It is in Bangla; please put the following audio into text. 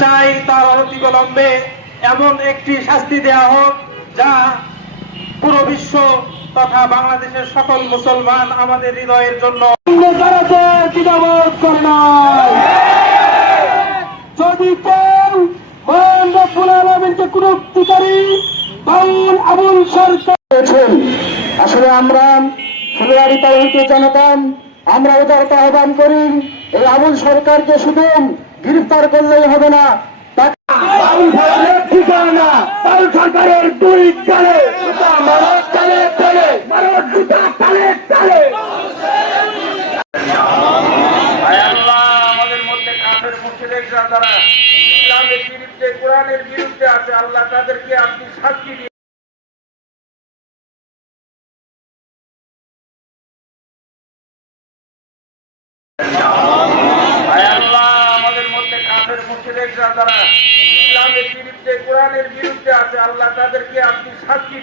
চাই তার অনতিবিলম্বে এমন একটি শাস্তি দেয়া হোক যা পুরো বিশ্ব তথা বাংলাদেশের সকল মুসলমান আমাদের হৃদয়ের জন্য যদি কেউ মহান রব্বুল বাউল আবুল সরকার আসলে আমরা ফেব্রুয়ারি তারিখে জনগণ আমরা উদারতা আহ্বান করি এই আবুল সরকারকে শুধু গ্রেফতার করলেই হবে না। বিরুদ্ধে বিরুদ্ধে আছে আল্লাহ তাদেরকে আপনি মধ্যে কাফের মুশরিকরা যারা ইসলামের বিরুদ্ধে কোরআনের বিরুদ্ধে আছে আল্লাহ তাদেরকে আপনি শাস্তি